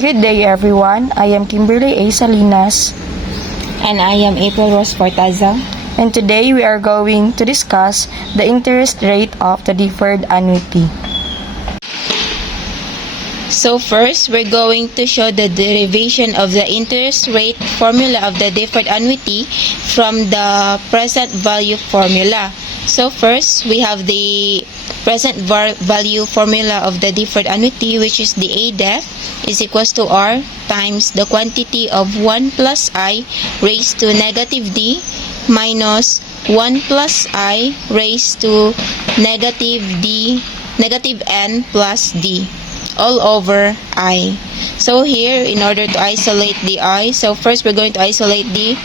Good day everyone, I am Kimberly A. Salinas And I am April Rose Portaza. and today we are going to discuss the interest rate of the deferred annuity. So first, we're going to show the derivation of the interest rate formula of the deferred annuity from the present value formula. So first, we have the present value formula of the deferred annuity, which is the ADEF is equals to R times the quantity of 1 plus I raised to negative D minus 1 plus I raised to negative N plus D all over I. So here, in order to isolate the I, so first we're going to isolate the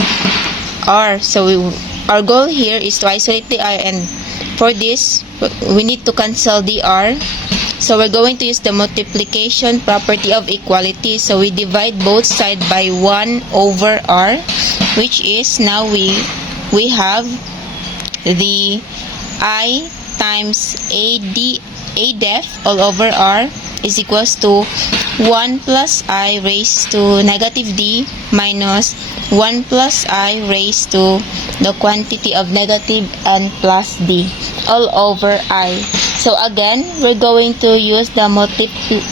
R. So our goal here is to isolate the I, and for this, we need to cancel the R. So we're going to use the multiplication property of equality. So we divide both sides by 1 over R, which is now we have the I times ADEF all over R is equals to 1 plus I raised to negative D minus 1 plus I raised to the quantity of negative N plus D all over I. So again, we're going to use the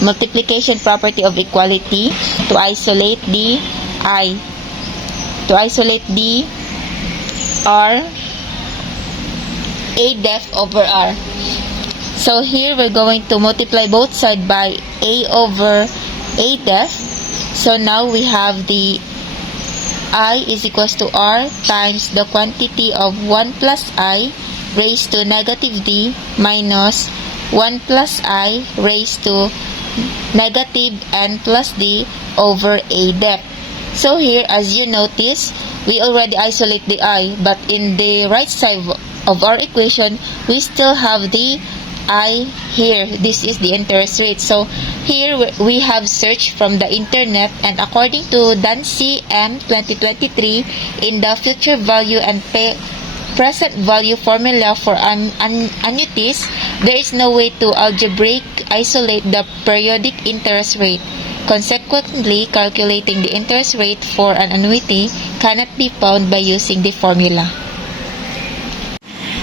multiplication property of equality to isolate the I. To isolate the R, ADEF over R. So here we're going to multiply both sides by A over ADEF. So now we have the I is equals to R times the quantity of 1 plus I raised to negative D minus 1 plus I raised to negative N plus D over ADEF. So here, as you notice, we already isolate the I, but in the right side of our equation, we still have the I here. This is the interest rate. So here we have searched from the internet, and according to Dancy M 2023, in the future value and present value formula for annuities, there is no way to algebraic isolate the periodic interest rate. Consequently, calculating the interest rate for an annuity cannot be found by using the formula.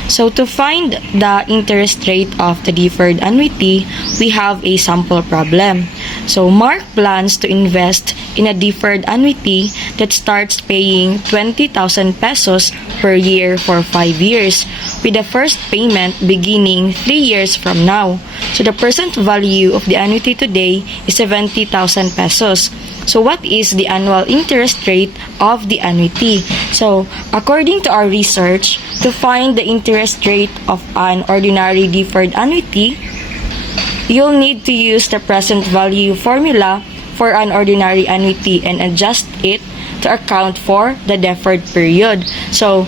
So to find the interest rate of the deferred annuity, we have a sample problem. So Mark plans to invest in a deferred annuity that starts paying 20,000 pesos per year for 5 years, with the first payment beginning 3 years from now. So the present value of the annuity today is 70,000 pesos. So what is the annual interest rate of the annuity? So according to our research, to find the interest rate of an ordinary deferred annuity, you'll need to use the present value formula for an ordinary annuity and adjust it to account for the deferred period. So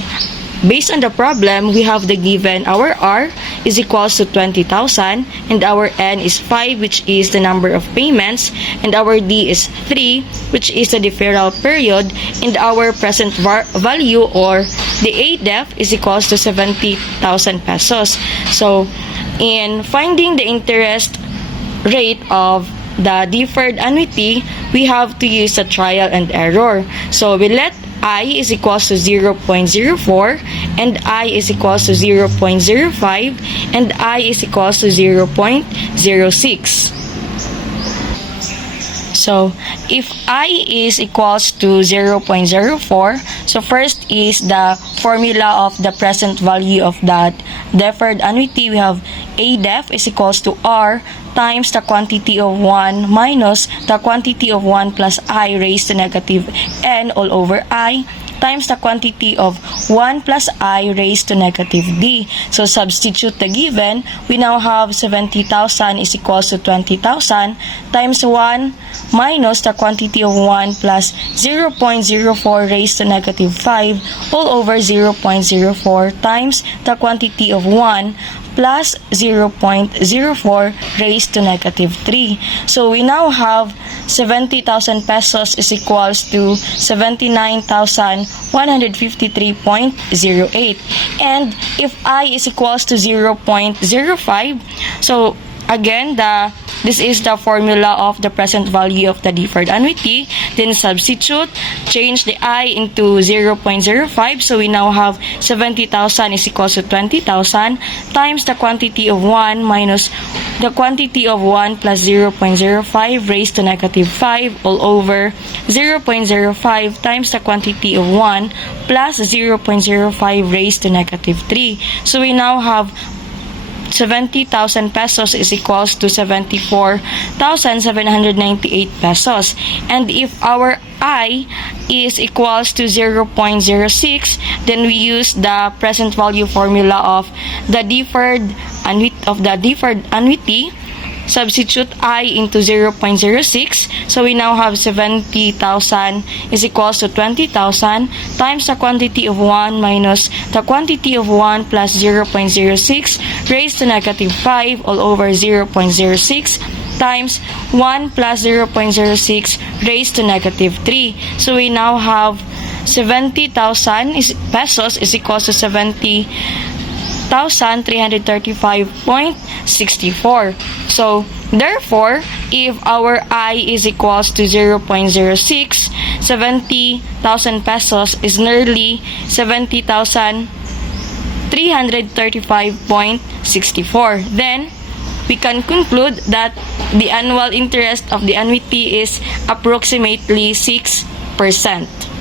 based on the problem, we have the given our R is equals to 20,000 and our N is 5, which is the number of payments, and our D is 3, which is the deferral period, and our present value or the ADEF is equals to 70,000 pesos. So in finding the interest rate of the deferred annuity, we have to use a trial and error. So we let I is equals to 0.04 and I is equals to 0.05 and I is equals to 0.06. So if I is equals to 0.04, so first is the formula of the present value of that deferred annuity. We have ADEF is equals to R times the quantity of 1 minus the quantity of 1 plus I raised to negative N all over I times the quantity of 1 plus I raised to negative D. So substitute the given, we now have 70,000 is equals to 20,000 times 1 minus the quantity of 1 plus 0.04 raised to negative 5 all over 0.04 times the quantity of 1 plus 0.04 raised to negative 3. So we now have 70,000 pesos is equals to 79,153.08. And if I is equals to 0.05, so Again, this is the formula of the present value of the deferred annuity. Then substitute, change the I into 0.05. So we now have 70,000 is equals to 20,000 times the quantity of 1 minus the quantity of 1 plus 0.05 raised to negative 5 all over 0.05 times the quantity of 1 plus 0.05 raised to negative 3. So we now have 70,000 pesos is equals to 74,798 pesos. And if our I is equals to 0.06, then we use the present value formula of the deferred annuity. Substitute I into 0.06. So we now have 70,000 is equals to 20,000 times the quantity of 1 minus the quantity of 1 plus 0.06 raised to negative 5 all over 0.06 times 1 plus 0.06 raised to negative 3. So we now have 70,000 pesos is equals to 70,335.64. So, therefore, if our I is equals to 0.06, 70,000 pesos is nearly 70,335.64. Then, we can conclude that the annual interest of the annuity is approximately 6%.